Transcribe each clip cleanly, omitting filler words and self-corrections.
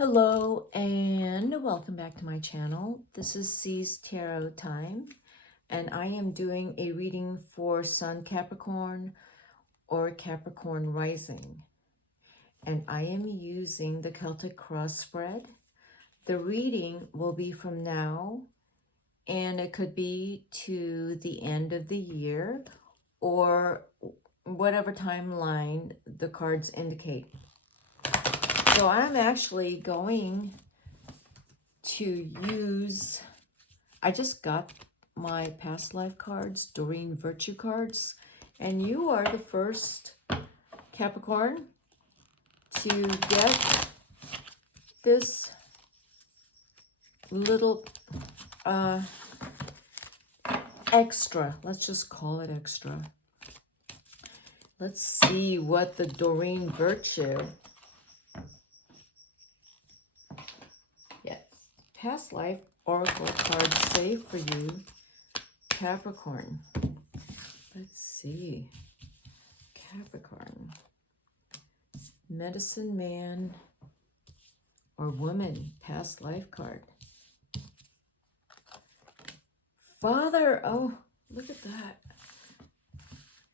Hello and welcome back to my channel. This is C's Tarot Time, and I am doing a reading for Sun Capricorn or Capricorn Rising. And I am using the Celtic Cross spread. The reading will be from now, and it could be to the end of the year or whatever timeline the cards indicate. So I'm actually going to use, I just got my past life cards, Doreen Virtue cards, and you are the first Capricorn to get this little extra. Let's just call it extra. Let's see what the Doreen Virtue, yes, past life oracle cards say for you, Capricorn. Let's see. Capricorn. Medicine man or woman, past life card. Father. Oh, look at that.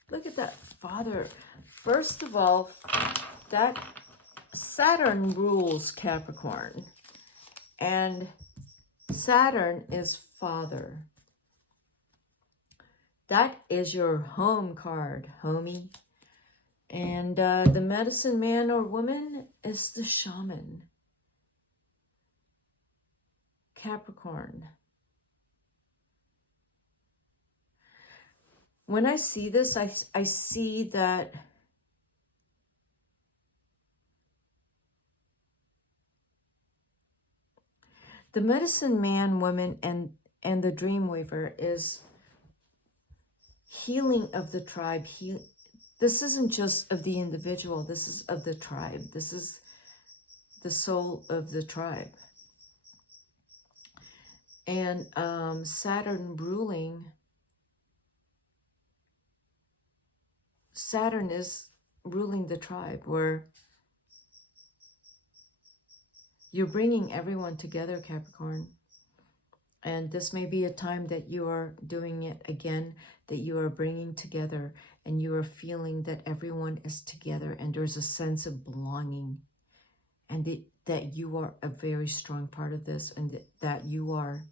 Look at that father. First of all, that Saturn rules Capricorn. And Saturn is father. That is your home card, homie. And the medicine man or woman is the shaman. Capricorn. When I see this, I see that the medicine man, woman, and the dream weaver is healing of the tribe. This isn't just of the individual. This is of the tribe. This is the soul of the tribe. And Saturn ruling, Saturn is ruling the tribe, where you're bringing everyone together, Capricorn. And this may be a time that you are doing it again, that you are bringing together and you are feeling that everyone is together and there's a sense of belonging, and that you are a very strong part of this, and that you're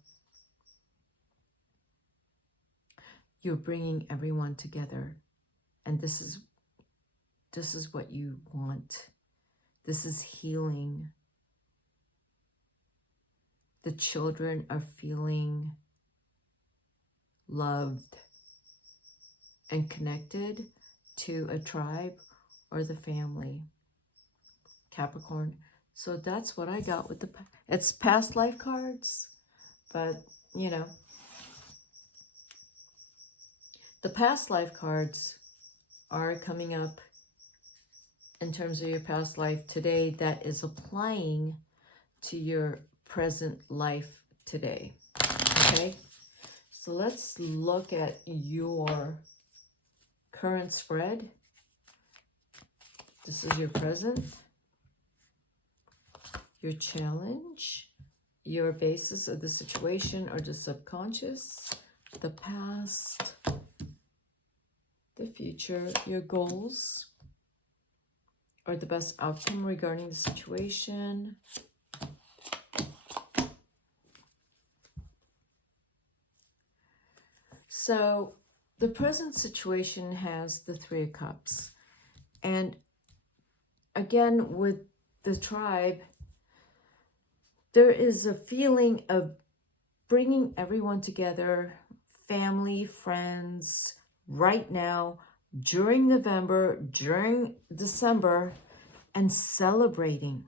bringing everyone together. And this is what you want. This is healing. The children are feeling loved and connected to a tribe or the family, Capricorn. So that's what I got with it's past life cards, but you know, the past life cards are coming up in terms of your past life today that is applying to your present life today. Okay, so let's look at your current spread. This is your present, your challenge, your basis of the situation or the subconscious, the past, the future, your goals, or the best outcome regarding the situation. So the present situation has the Three of Cups. And again, with the tribe, there is a feeling of bringing everyone together, family, friends, right now, during November, during December, and celebrating.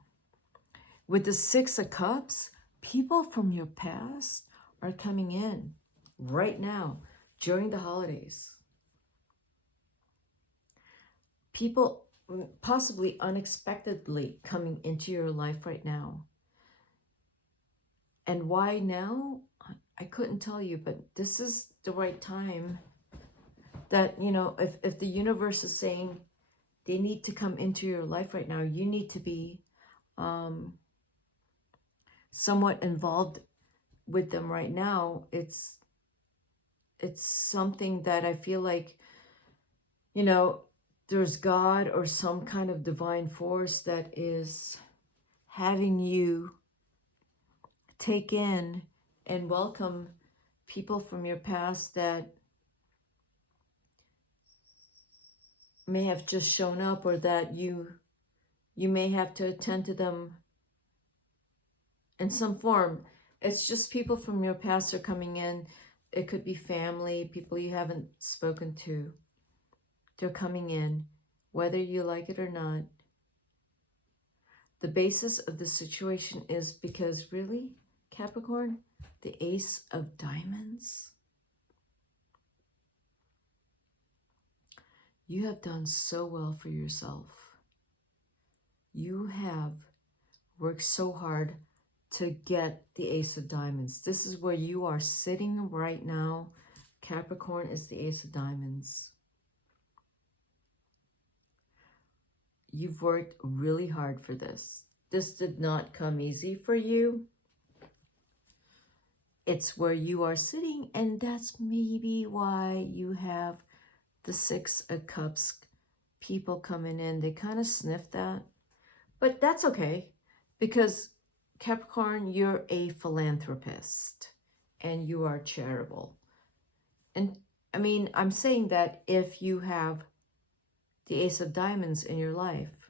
With the Six of Cups, people from your past are coming in right now during the holidays. People possibly unexpectedly coming into your life right now. And why now? I couldn't tell you, but this is the right time that, you know, if the universe is saying they need to come into your life right now, you need to be somewhat involved with them right now. It's something that I feel like, you know, there's God or some kind of divine force that is having you take in and welcome people from your past that may have just shown up, or that you may have to attend to them in some form. It's just people from your past are coming in. It could be family, people you haven't spoken to. They're coming in, whether you like it or not. The basis of the situation is because, really, Capricorn, the Ace of Diamonds, you have done so well for yourself. You have worked so hard to get the Ace of Diamonds. This is where you are sitting right now. Capricorn is the Ace of Diamonds. You've worked really hard for this. This did not come easy for you. It's where you are sitting, and that's maybe why you have the Six of Cups people coming in. They kind of sniff that. But that's okay, because Capricorn, you're a philanthropist and you are charitable. And I mean, I'm saying that if you have the Ace of Diamonds in your life,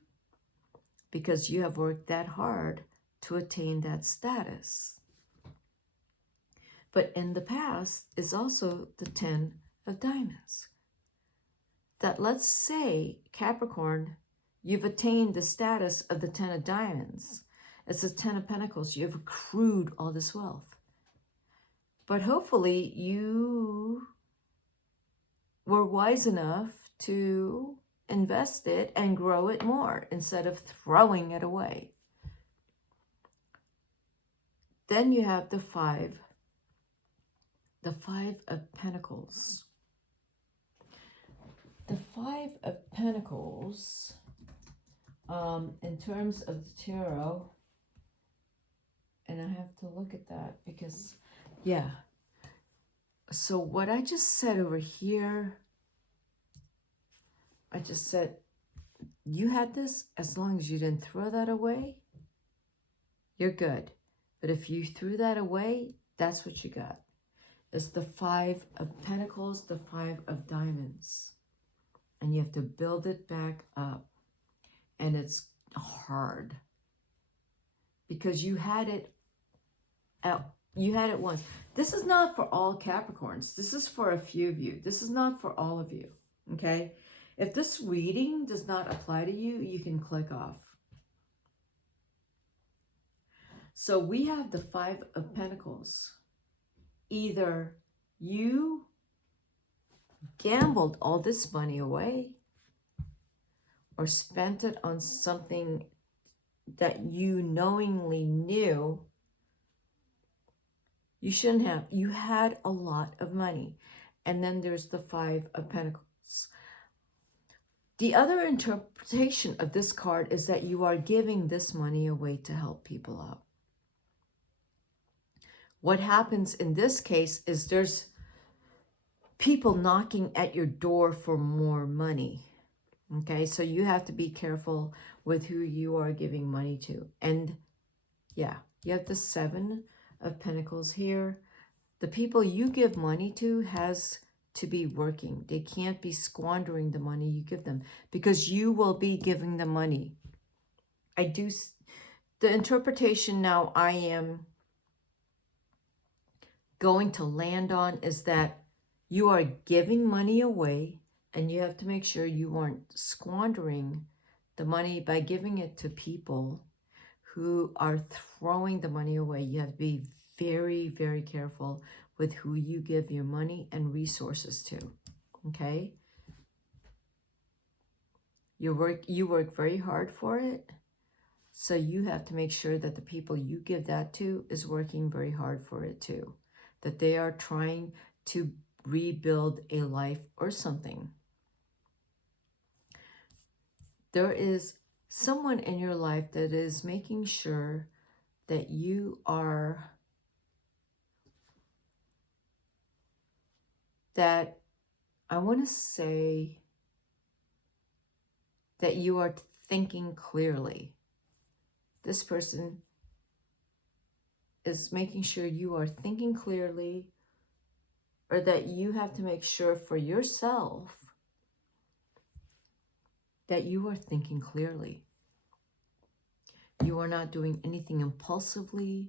because you have worked that hard to attain that status. But in the past is also the Ten of Diamonds. That, let's say, Capricorn, you've attained the status of the Ten of Diamonds. It's the Ten of Pentacles. You've accrued all this wealth. But hopefully you were wise enough to invest it and grow it more instead of throwing it away. Then you have the Five of Pentacles. The Five of Pentacles, in terms of the tarot, and I have to look at that because, yeah. So what I just said over here, I just said, you had this, as long as you didn't throw that away, you're good. But if you threw that away, that's what you got. It's the Five of Pentacles, the Five of Diamonds. And you have to build it back up. And it's hard. Because you had it once. This is not for all Capricorns. This is for a few of you. This is not for all of you. Okay? If this reading does not apply to you, you can click off. So we have the Five of Pentacles. Either you gambled all this money away or spent it on something that you knowingly knew you shouldn't have. You had a lot of money. And then there's the Five of Pentacles. The other interpretation of this card is that you are giving this money away to help people out. What happens in this case is there's people knocking at your door for more money. Okay, so you have to be careful with who you are giving money to. And yeah, you have the Seven of Pentacles here. The people you give money to has to be working. They can't be squandering the money you give them, because you will be giving them money. The interpretation now I am going to land on is that you are giving money away, and you have to make sure you aren't squandering the money by giving it to people who are throwing the money away. You have to be very, very careful with who you give your money and resources to, okay? You work very hard for it, so you have to make sure that the people you give that to is working very hard for it too, that they are trying to rebuild a life or something. There is someone in your life that is making sure that you are, that I want to say that you are thinking clearly. This person is making sure you are thinking clearly, or that you have to make sure for yourself that you are thinking clearly. You are not doing anything impulsively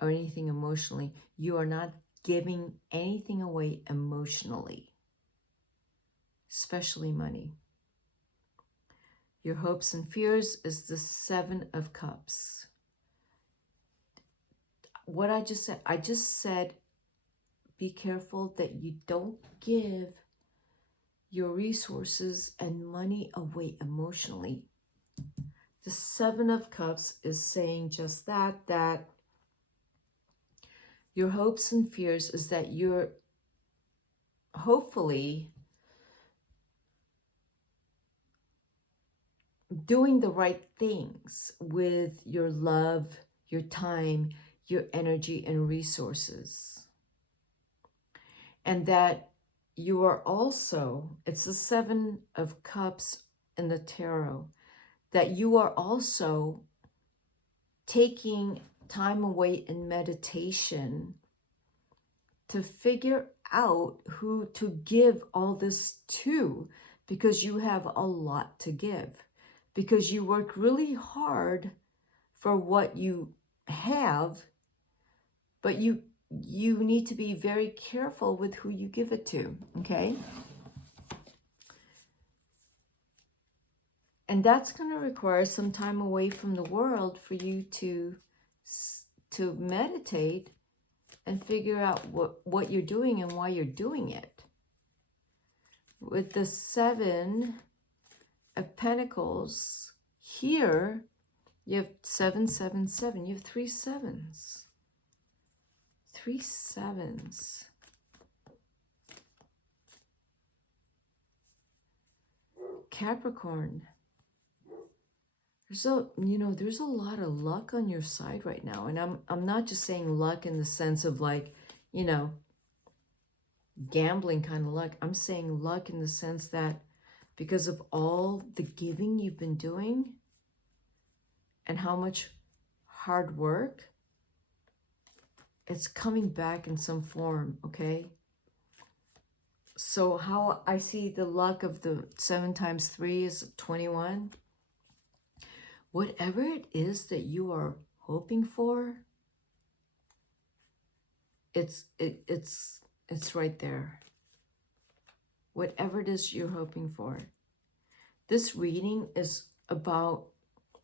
or anything emotionally. You are not giving anything away emotionally, especially money. Your hopes and fears is the Seven of Cups. What I just said, be careful that you don't give your resources and money away emotionally. The Seven of Cups is saying just that your hopes and fears is that you're hopefully doing the right things with your love, your time, your energy and resources. And that you are also, it's the Seven of Cups in the tarot, that you are also taking time away in meditation to figure out who to give all this to, because you have a lot to give, because you work really hard for what you have, but you need to be very careful with who you give it to, okay? And that's going to require some time away from the world for you to meditate and figure out what you're doing and why you're doing it. With the Seven of Pentacles here, you have 777. You have three sevens. Three sevens. Capricorn. There's a lot of luck on your side right now. And I'm not just saying luck in the sense of like, gambling kind of luck. I'm saying luck in the sense that because of all the giving you've been doing and how much hard work, it's coming back in some form, okay? So how I see the luck of the 7 times 3 is 21. Whatever it is that you are hoping for, it's right there. Whatever it is you're hoping for. This reading is about,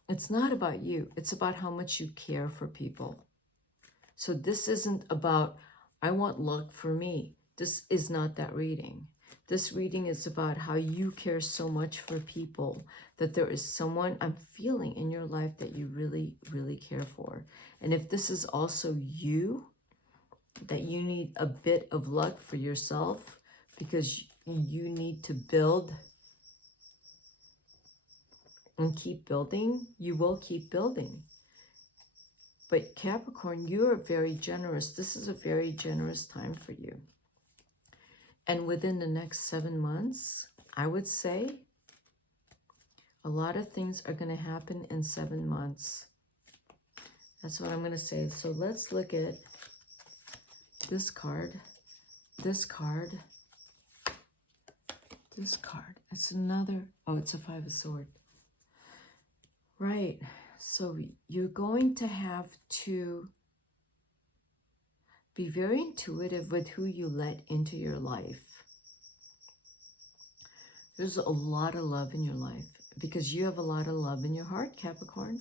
it's not about you. It's about how much you care for people. So this isn't about, I want luck for me. This is not that reading. This reading is about how you care so much for people, that there is someone I'm feeling in your life that you really, really care for. And if this is also you, that you need a bit of luck for yourself because you need to build and keep building, you will keep building. But Capricorn, you are very generous. This is a very generous time for you. And within the next 7 months, I would say a lot of things are going to happen in 7 months. That's what I'm going to say. So let's look at this card, this card, this card. It's another, oh, it's a 5 of Swords. Right. So you're going to have to be very intuitive with who you let into your life. There's a lot of love in your life because you have a lot of love in your heart, Capricorn.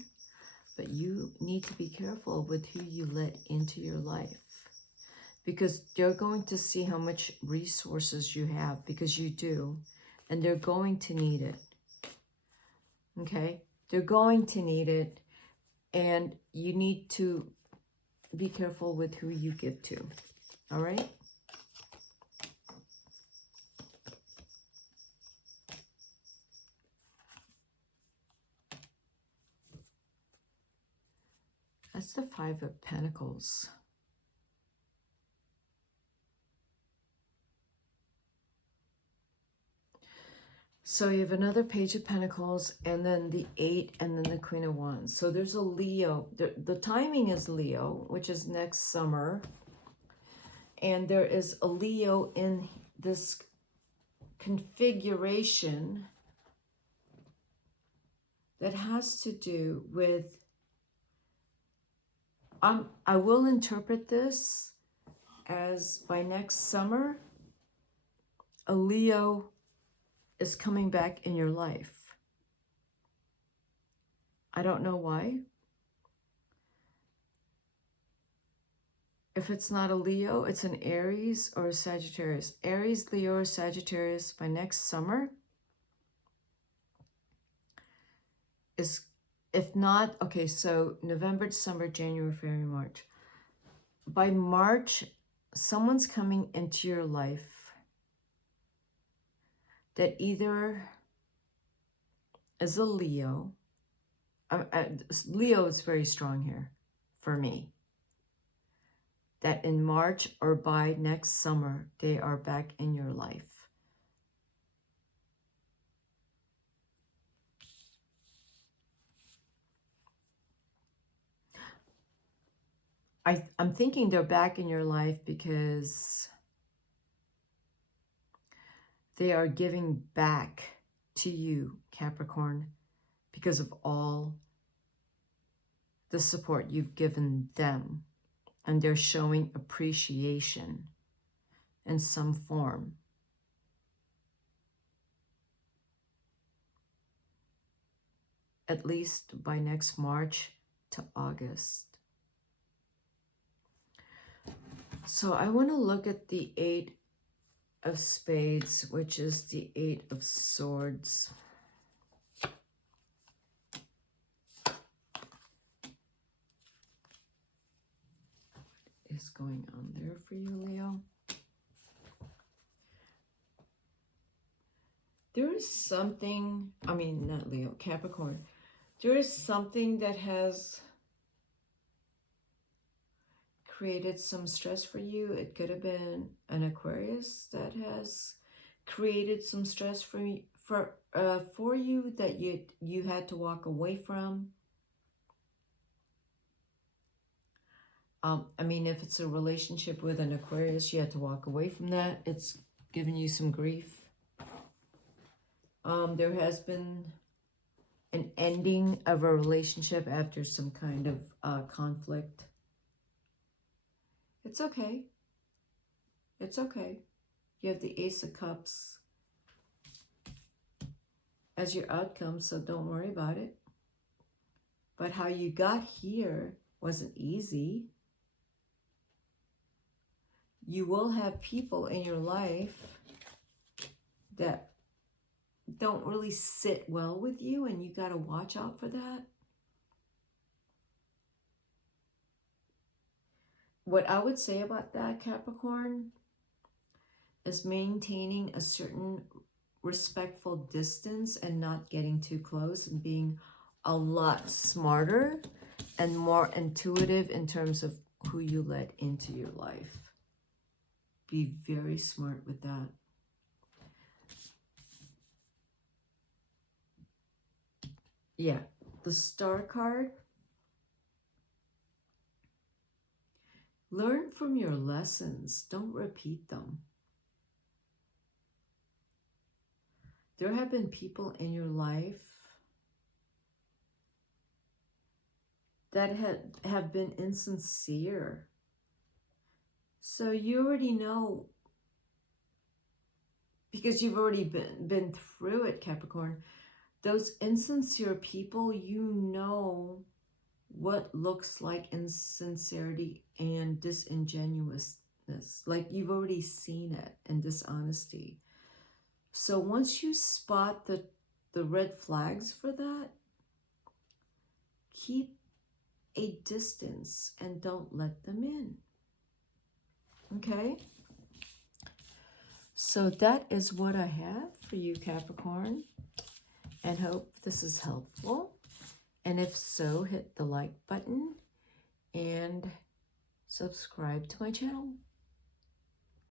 But you need to be careful with who you let into your life, because they're going to see how much resources you have, because you do, and they're going to need it. Okay? They're going to need it, and you need to be careful with who you give to. All right? That's the Five of Pentacles. So you have another Page of Pentacles, and then the 8, and then the Queen of Wands. So there's a Leo. The timing is Leo, which is next summer. And there is a Leo in this configuration that has to do with, I will interpret this as by next summer, a Leo is coming back in your life. I don't know why. If it's not a Leo, it's an Aries or a Sagittarius. Aries, Leo, or Sagittarius by next summer is, if not, okay, so November, December, January, February, March. By March, someone's coming into your life that either is a Leo. Leo is very strong here for me. That in March or by next summer, they are back in your life. I'm thinking they're back in your life because they are giving back to you, Capricorn, because of all the support you've given them. And they're showing appreciation in some form. At least by next March to August. So I want to look at the 8 of Spades, which is the 8 of Swords. What is going on there for you, Leo? There is something, I mean, not Leo, Capricorn. There is something that has created some stress for you. It could have been an Aquarius that has created some stress for you, that you had to walk away from. I mean, if it's a relationship with an Aquarius, you had to walk away from that. It's given you some grief. There has been an ending of a relationship after some kind of conflict. It's okay. It's okay. You have the Ace of Cups as your outcome, so don't worry about it. But how you got here wasn't easy. You will have people in your life that don't really sit well with you, and you got to watch out for that. What I would say about that, Capricorn, is maintaining a certain respectful distance and not getting too close, and being a lot smarter and more intuitive in terms of who you let into your life. Be very smart with that. Yeah, the Star card. Learn from your lessons. Don't repeat them. There have been people in your life that have been insincere. So you already know, because you've already been through it, Capricorn. Those insincere people, you know what looks like insincerity and disingenuousness. Like, you've already seen it, and dishonesty. So once you spot the red flags for that, keep a distance and don't let them in. Okay? So that is what I have for you, Capricorn, and hope this is helpful. And if so, hit the like button and subscribe to my channel.